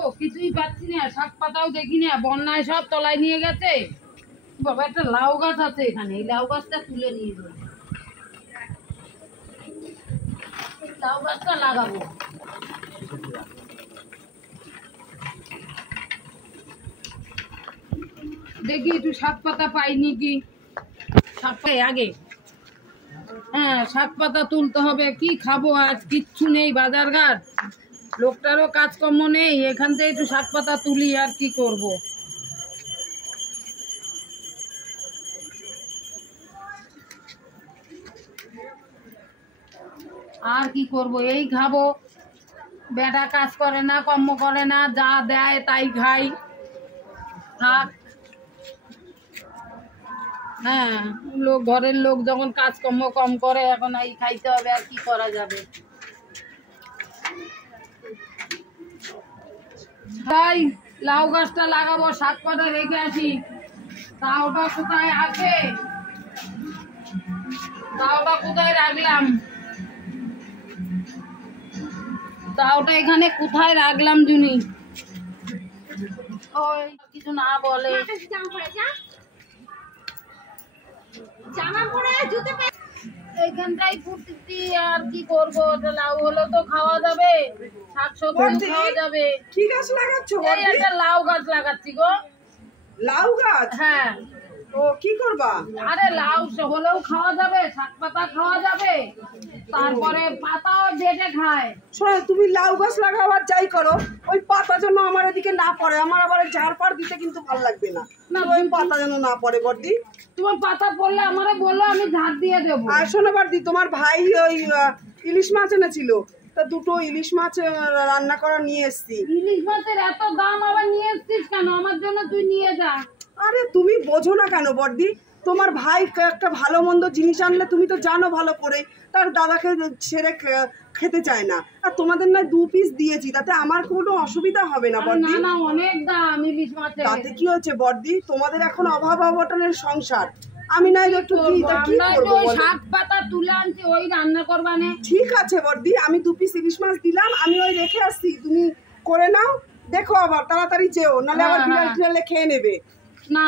করবো কিছুই পাচ্ছি না, শাক পাতাও দেখি না, বন্যায় সব তলায় নিয়ে গেছে। বাবা একটা লাউ গাছ আছে এখানে, এই লাউ গাছটা তুলে নিয়ে যাবো, লাউ গাছটা লাগাবো। দেখি একটু শাক পাতা পাই নাকি, শাক পাই আগে। হ্যাঁ শাক পাতা তুলতে হবে, কি খাবো আজ, কিচ্ছু নেই বাজার ঘাট, লোকটারও কাজকর্ম নেই, এখান থেকে একটু শাক পাতা তুলি আর কি করব। আর কি করব, এই খাবো, বেটা কাজ করে না, কর্ম করে না, যা দেয় তাই খাই, থাক। হ্যাঁ লোক, ঘরের লোক যখন কাজকর্ম কম করে এখন এই খাইতে হবে, আর কি করা যাবে। তাই লাউ গাছটা লাগাবো, শাক পাতা রেখে আসি। তাওটা কোথায় আছে, তাওটা কোথায় রাখলাম, তাওটা এখানে কোথায় রাখলাম জুনি, ওই কিছু না বলে। এইখানটাই ফুটছি, আর কি করবো, লাউ হলো তো খাওয়া যাবে, শাকসবজি খাওয়া যাবে। কি গাছ লাগাচ্ছ? এই একটা লাউ গাছ লাগাচ্ছি গো। লাউ গাছ? হ্যাঁ। ও কি করবা? আরে লাউ হলেও খাওয়া যাবে, শাক পাতা খাওয়া যাবে, তারপরে পাতাও বেটে খায়। শোনো, তুমি লাউ গাছ লাগাও আর যাই করো, ওই পাতা যেন আমার এদিকে না পড়ে, আমার আবার ঝাড় পাড় দিতে কিন্তু ভালো লাগবে না। ওই পাতা যেন না পড়ে বর্দি। তোমার পাতা পড়লে আমারে বললো, আমি ঝাড় দিয়ে দেবো। আর শোনো বর্দি, তোমার ভাই ওই ইলিশ মাছ এনেছিল, তা দুটো ইলিশ মাছ রান্না করা নিয়ে এসছি। ইলিশ মাছের এত দাম, আবার নিয়ে এসছিস কেন? আমার জন্য তুই নিয়ে যা। আরে তুমি বোঝো না কেন বর্দি, তোমার ভাই একটা ভালো মন্দ জিনিস আনলে তুমি তো জানো ভালো করে, তার দাদাকে ছেড়ে খেতে চায় না, আর তোমাদের না 2 পিস দিয়েছি, তাতে আমার কোনো অসুবিধা হবে না বর্দি। না অনেক দাম ইলিশ মাছের। তাতে কি হচ্ছে বর্দি, তোমাদের এখন অভাব অবটনের সংসার, আমি না একটু কি করবো, শাক পাতা তুলে আনছি, ওই রান্না করবানে। ঠিক আছে বর্দি, আমি 2 পিস ইলিশ মাছ দিলাম, আমি ওই রেখে আসছি, তুমি করে নাও। দেখো আবার তাড়াতাড়ি যেও, নাহলে আবার বিড়ালে খেয়ে নেবে। না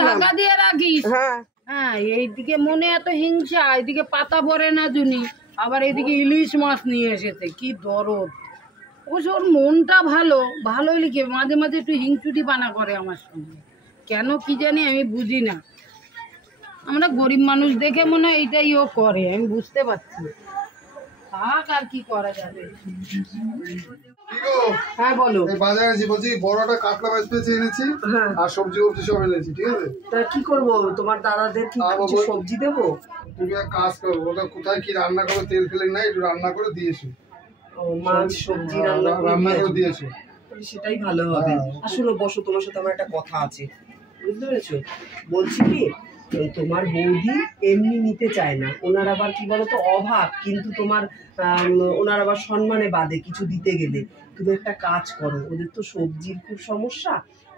ঢাকা দিয়ে রাখিস। হ্যাঁ হ্যাঁ, এইদিকে মনে এত হিংসা, এইদিকে পাতা পড়ে না জুনি, আবার এইদিকে ইলিশ মাছ নিয়ে এসেছে, কি দরদ। অবশ্য ওর মনটা ভালো, ভালোই লিখে, মাঝে মাঝে একটু হিংচুটি পানা করে আমার সঙ্গে, কেন কি জানি আমি বুঝি না। আমরা গরিব মানুষ দেখে মনে হয় এইটাই ও করে, আমি বুঝতে পারছি। থাক, আর কি করা যাবে। হ্যাঁ বলো। বাজারে আছি, বলছি বড় একটা কাতলা মাছ পেয়েছি, এনেছি, আর সবজি সব এনেছি, ঠিক আছে? তা কি করবো, তোমার দাদাদের কি কিছু সবজি দেবো? তুমি এক কাজ করো, ওটা কোথায় কি রান্না করো, তেল ফেলে নাই, একটু রান্না করে দিয়েছো, মাছ সবজি রান্না করে দিয়েছো, সেটাই ভালো হবে। আসলে বসো, তোমার সাথে আমার একটা কথা আছে, বুঝতে পেরেছো? বলছি কি, তোমার বৌদি এমনি নিতে চায় না, ওনার আবার কি বলতো অভাব, কিন্তু তোমার ওনার আবার সম্মানে বাদে কিছু দিতে গেলে। তুমি একটা কাজ করো, ওদের তো সবজির খুব সমস্যা,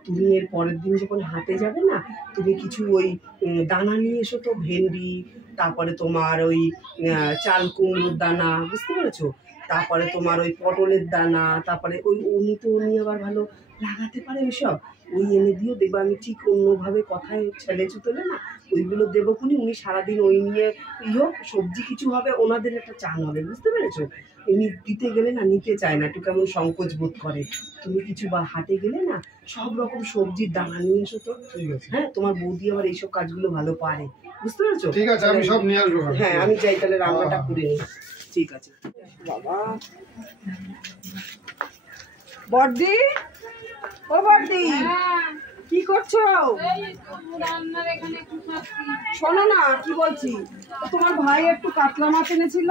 তুমি এর পরের দিন যখন হাটে যাবে না, তুমি কিছু ওই দানা নিয়ে এসো তো, ভেন্ডি, তারপরে তোমার ওই চাল কুমড়োর দানা, বুঝতে পেরেছো? তারপরে তোমার ওই পটলের দানা, তারপরে উনি আবার ভালো লাগাতে পারে ওইসব, ওই এনে দিও, দেখবো আমি ঠিক অন্যভাবে কথায় ছেলে চুতলে না, ওইগুলো দেবো খুনি, উনি সারাদিন ওই নিয়ে হোক, সবজি কিছু হবে, ওনাদের একটা চান হবে, বুঝতে পেরেছো? এমনি দিতে গেলে না নিতে চায় না, একটু কেমন সংকোচ বোধ করে। তুমি কিছু বা হাটে গেলে না সব রকম সবজির দানা নিয়ে এসো তো। হ্যাঁ, তোমার বৌদি আবার এইসব কাজগুলো ভালো পারে, বুঝতে পেরেছো? ঠিক আছে, আমি সব নিয়ে আসবো। হ্যাঁ, আমি যাই তাহলে, রান্নাটা করে নিই। ঠিক আছে বাবা। বর্দি, ও বর্দি, কি করছো? শোনো না কি বলছি, তোমার ভাই একটু কাতলা মাছ এনেছিল,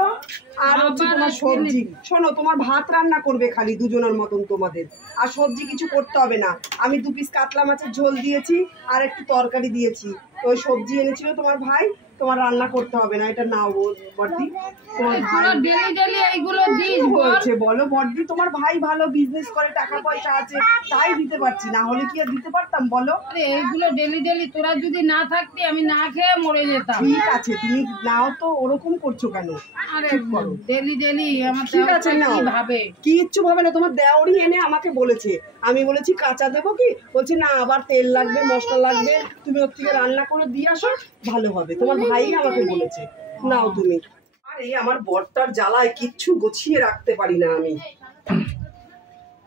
আর হচ্ছে তোমার সবজি। শোনো, তোমার ভাত রান্না করবে খালি দুজনের মতন তোমাদের, আর সবজি কিছু করতে হবে না। আমি 2 পিস কাতলা মাছের ঝোল দিয়েছি, আর একটু তরকারি দিয়েছি। ওই সবজি এনেছিল তোমার ভাই, তোমার রান্না করতে হবে না, এটা নাও বর্দি। তোমার ভাই ডেলি ডেলি এইগুলো দিস বলছে, বলো বর্দি তোমার ভাই ভালো বিজনেস করে, টাকা পয়সা আছে, তাই দিতে পারছি, না হলে কি আর দিতে পারতাম বলো? আরে এইগুলো ডেলি ডেলি তোরা যদি না থাকতি আমি না খেয়ে মরে যেতাম। ঠিক আছে তুমি নাও তো, ওরকম করছো কেন? আরে ডেলি ডেলি আমার ঠিক আছে নাও, ভাবে কিচ্ছু ভাবে না। তোমার দেওরই এনে আমাকে বলেছে, আমি বলেছি কাঁচা দেবো কি, বলছে না আবার তেল লাগবে মশলা লাগবে, তুমি ওর থেকে রান্না করে দিয়ে আসো ভালো হবে। তোমার ভাই আমাকে বলেছে, নাও তুমি। আরে আমার বরটার জ্বালায় কিচ্ছু গুছিয়ে রাখতে পারি না আমি।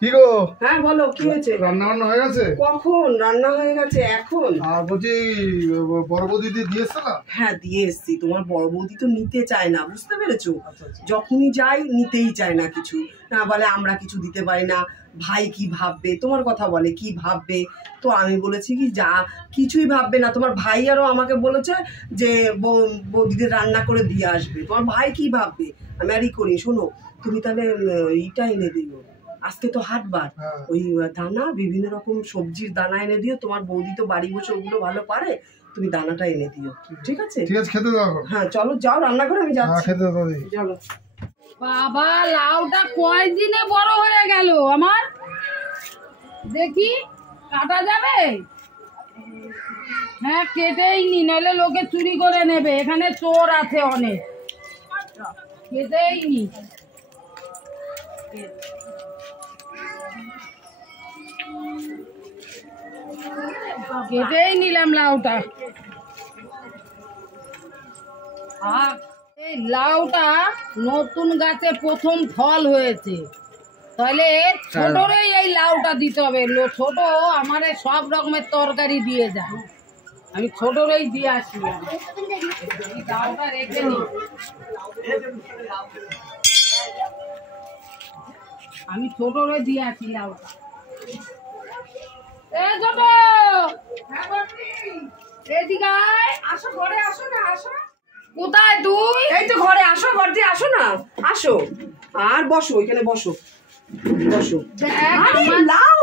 কি গো? হ্যাঁ বলো, কি হয়েছে? রান্না বান্না হয়ে গেছে? কখন রান্না হয়ে গেছে? এখন। আর বলছি বড় বৌদি দিয়ে এসছে না? হ্যাঁ দিয়ে এসছি। তোমার বড় বৌদি তো নিতে চায় না, বুঝতে পেরেছো? যখনই যাই নিতেই চায় না কিছু, না বলে আমরা কিছু দিতে পারি না, ভাই কি ভাববে, তোমার কথা বলে কি ভাববে। তো আমি বলেছি কি যা কিছুই ভাববে না, তোমার ভাই আরো আমাকে বলেছে যে বৌদিদের রান্না করে দিয়ে আসবে, তোমার ভাই কি ভাববে। আমি আরই করি, শোনো তুমি তাহলে ইটা এনে দিও, আজকে তো হাটবার, ওই দানা বিভিন্ন রকম সবজির দানা এনে দিও, তোমার বৌদি তো বাড়ি বসে ওগুলো ভালো পারে, তুমি দানাটা এনে দিও, ঠিক আছে? ঠিক আছে, খেতে দাও। হ্যাঁ চলো যাও রান্না করে, আমি যাচ্ছি। খেতে দাও দাদি। চলো। বাবা লাউটা কয়দিনে বড় হয়ে গেল আমার, দেখি কাটা যাবে? হ্যাঁ কেটেই নি, নাহলে লোকে চুরি করে নেবে, এখানে চোর আছে অনেক, কেটেই নি। কেটেই নিলাম লাউটা। এই লাউটা নতুন গাছে প্রথম ফল হয়েছে, তাহলে ছোটরেই এই লাউটা দিতে হবে। ছোট আমার সব রকমের তরকারি দিয়ে যায়, আমি ছোটরেই দিয়ে আসি। লাউটা রেখে নি, আমি ছোটরে দিয়ে আসি লাউটা। এ ছোট, এদিকে আসো, ঘরে আসো না, আসো। কোথায় তুই? এই তো ঘরে, আসো বর্দি, আসো না, আসো আর বসো, এখানে বসো বসো। লাউ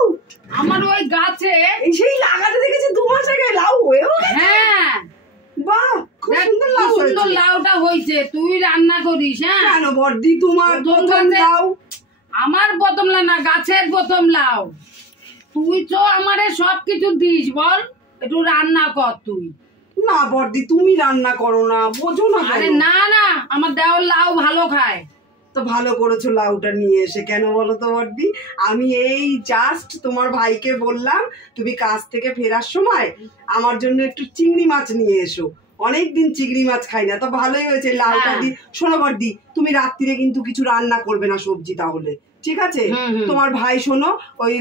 আমার ওই গাছে এই সেই লাগাতে দেখেছি 2 মাস আগে লাউ হয়েও। হ্যাঁ বাহ, খুব সুন্দর লাউ হয়েছে। সুন্দর লাউটা হয়েছে, তুই রান্না করিস? হ্যাঁ কেন বর্দি, তোমার প্রথম লাউ? আমার প্রথম লাউ না, গাছের প্রথম লাউ। তুই তো আমারে সবকিছু দিস, বল একটু রান্না কর তুই। না বর্দি তুমি রান্না করো না, বোঝো না। আরে না না, আমার দেওয়ার লাউ ভালো খায়। তো ভালো করেছো লাউটা নিয়ে এসে, কেন বলো তো বর্দি, আমি এই জাস্ট তোমার ভাইকে বললাম তুমি কাজ থেকে ফেরার সময় আমার জন্য একটু চিংড়ি মাছ নিয়ে এসো, অনেকদিন চিংড়ি মাছ খাই না, তো ভালোই হয়েছে লাউটা দি। শোনো বর্দি, তুমি রাত্রিরে কিন্তু কিছু রান্না করবে না সবজি তাহলে, ঠিক আছে? তোমার ভাই শোনো ওই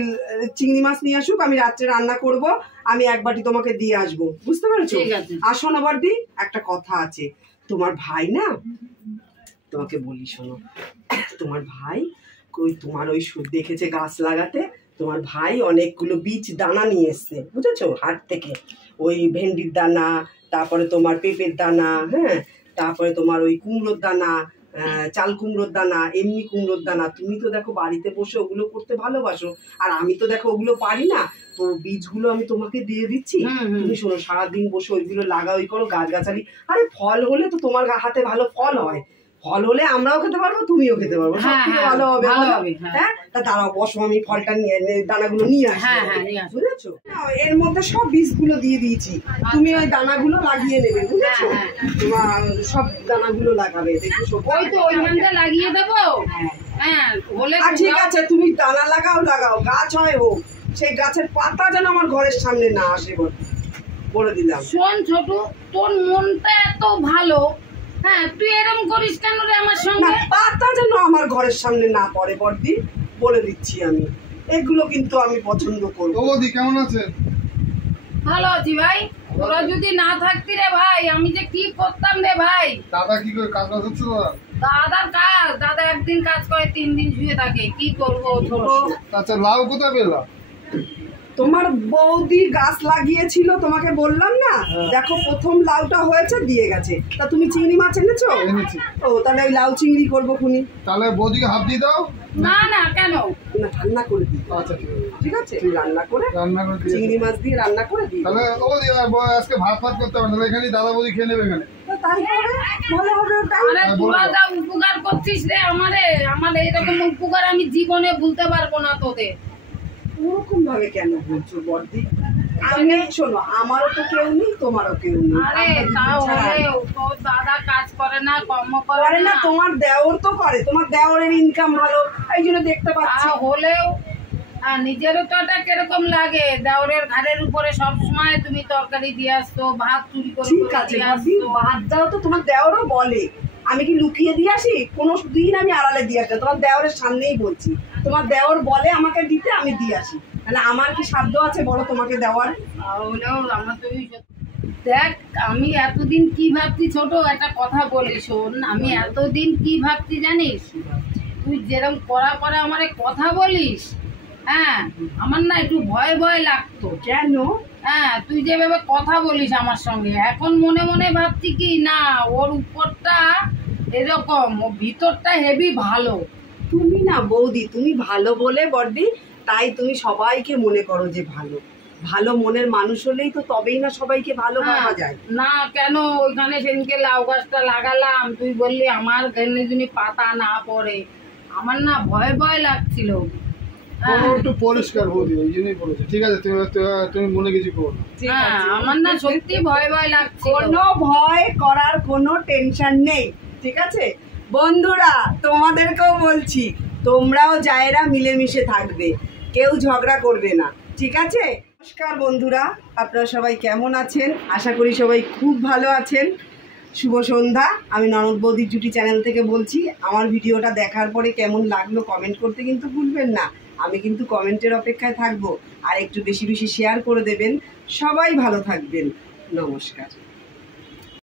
চিংড়ি মাছ নিয়ে আসুক, আমি রাত্রে রান্না করব, আমি এক বাটি তোমাকে দিয়ে আসবো, বুঝতে পেরেছো? আর শোনো বর্দি, একটা কথা আছে, তোমার ভাই না, তোমাকে বলি শোনো, তোমার ভাই তোমার ওই দেখেছে গাছ লাগাতে, তোমার ভাই অনেকগুলো বীজ দানা নিয়ে এসছে, বুঝেছো, হাট থেকে। ওই ভেন্ডির দানা, তারপরে তোমার পেঁপের দানা, হ্যাঁ, তারপরে তোমার ওই কুমড়োর দানা, চাল কুমড়োর দানা, এমনি কুমড়োর দানা। তুমি তো দেখো বাড়িতে বসে ওগুলো করতে ভালোবাসো, আর আমি তো দেখো ওগুলো পারি না, তো বীজগুলো আমি তোমাকে দিয়ে দিচ্ছি। তুমি শোনো, সারাদিন বসে ওইগুলো লাগাওই করো, গাছগাছালি, আরে ফল হলে তো তোমার হাতে ভালো ফল হয়, ফল হলে আমরাও খেতে পারবো, তুমিও খেতে পারবো, সবথেকে ভালো হবে। হ্যাঁ, তা দাঁড়াও বসো, আমি ফলটা নিয়ে দানাগুলো নিয়ে আসি, বুঝেছো? এর মধ্যে সব বীজগুলো দিয়ে দিয়েছি, তুমি ওই দানাগুলো লাগিয়ে নেবে, বুঝেছো? সব দানাগুলো লাগাবে, দেখো ওই তো ওইখানটা লাগিয়ে দেবো। হ্যাঁ বলে ঠিক আছে, তুমি দানা লাগাও, গাছ হয় হোক, সেই গাছের পাতা যেন আমার ঘরের সামনে না আসে, বলে দিলাম। শোন ছোট, তোর মনটা এত ভালো, হ্যাঁ তুই এরকম করিস কেন রে আমার সঙ্গে? পাতা যেন আমার ঘরের সামনে না পড়ে বর্দি, বলে দিচ্ছি আমি, এগুলো কিন্তু আমি পছন্দ করবো। বৌদি কেমন আছেন? ভালো আছি ভাই, তোরা যদি না থাকতি রে ভাই, আমি যে কি করতাম রে ভাই। দাদা কি করে কাজ হচ্ছে? দাদার কাজ, দাদা একদিন কাজ করে 3 দিন শুয়ে থাকে, কি করবো ছোট। আচ্ছা লাউ কোথায় পেলা? তোমার বৌদি গাছ লাগিয়েছিল, তোমাকে বললাম না, দেখো প্রথম লাউটা হয়েছে, দিয়ে গেছে। তা তুমি চিংড়ি মাছ এনেছো? এনেছি। ও তাহলে ওই লাউ চিংড়ি করবো খুনি। তাহলে বৌদিকে হাফ দিয়ে দাও। না না, কেন? না, রান্না করে দিই। আচ্ছা ঠিক আছে, ঠিক আছে, রান্না করে দিয়ে চিংড়ি মাছ দিয়ে রান্না করে দিই। তাহলে ও আজকে ভাত করতে হবে, তাহলে এখানে দাদা বৌদি খেয়ে নেবে এখানে। তাই হবে, ভালো হবে ওটাই। আরে তোরা যা উপকার করছিস রে আমার এরকম উপকার আমি জীবনে ভুলতে পারবো না তোদের। ওরকম ভাবে কেন বলছো বর্দি? আমি শোনো, আমারও তো কেউ নেই, তোমারও কেউ নেই। আরে তাও হলেও তোর দাদা কাজ করে না, কর্ম করে করে না, না, তোমার দেওর তো করে, তোমার দেওরের ইনকাম ভালো, এই জন্য দেখতে পাচ্ছি। হলেও নিজেরও তো এটা কিরকম লাগে, দেওরের ঘাড়ের উপরে সবসময় তুমি তরকারি দিয়ে আসতো, ভাত চুরি করে ঠিক আছে দিয়ে বর্দি, আসতো। বাদ দাও তো, তোমার দেওরও বলে। আমি কি লুকিয়ে দিয়ে আসি? কোনো দিন আমি আড়ালে দিয়ে আসি না, তোমার দেওরের সামনেই বলছি। তোমার দেওর বলে আমাকে দিতে, আমি দিয়ে আসি। মানে আমার কি সাধ্য আছে বলো তোমাকে দেওয়ার? হলেও আমার তো দেখ, আমি এতদিন কি ভাবছি, ছোট একটা কথা বলি শোন, আমি এতদিন কি ভাবছি জানিস? তুই যেরকম করা আমারে কথা বলিস, হ্যাঁ, আমার না একটু ভয় ভয় লাগতো। কেন? হ্যাঁ, তুই যেভাবে কথা বলিস আমার সঙ্গে, এখন মনে মনে ভাবছি কি না, ওর উপরটা এরকম, ও ভিতরটা হেভি ভালো। তুমি না বৌদি, তুমি ভালো বলে বর্দি, তাই তুমি সবাইকে মনে করো যে ভালো। ভালো মনের মানুষ হলেই তো তবেই না সবাইকে ভালো ভাবা যায়। না কেন, ওইখানে সেদিনকে লাউ গাছটা লাগালাম, তুই বললি আমার ঘেনে যদি পাতা না পড়ে, আমার না ভয় ভয় লাগছিল। একটু পরিষ্কার বৌদি, ওই জন্যই বলেছি। ঠিক আছে, তুমি মনে কিছু করো না। হ্যাঁ, আমার না সত্যি ভয় ভয় লাগছিল। কোনো ভয় করার কোনো টেনশন নেই, ঠিক আছে বন্ধুরা? তোমাদেরকেও বলছি, তোমরাও জায়েরা মিলেমিশে থাকবে, কেউ ঝগড়া করবে না, ঠিক আছে? নমস্কার বন্ধুরা, আপনারা সবাই কেমন আছেন? আশা করি সবাই খুব ভালো আছেন। শুভ সন্ধ্যা। আমি ননদ বৌদির জুটি চ্যানেল থেকে বলছি। আমার ভিডিওটা দেখার পরে কেমন লাগলো কমেন্ট করতে কিন্তু ভুলবেন না। আমি কিন্তু কমেন্টের অপেক্ষায় থাকবো। আর একটু বেশি বেশি শেয়ার করে দেবেন। সবাই ভালো থাকবেন। নমস্কার।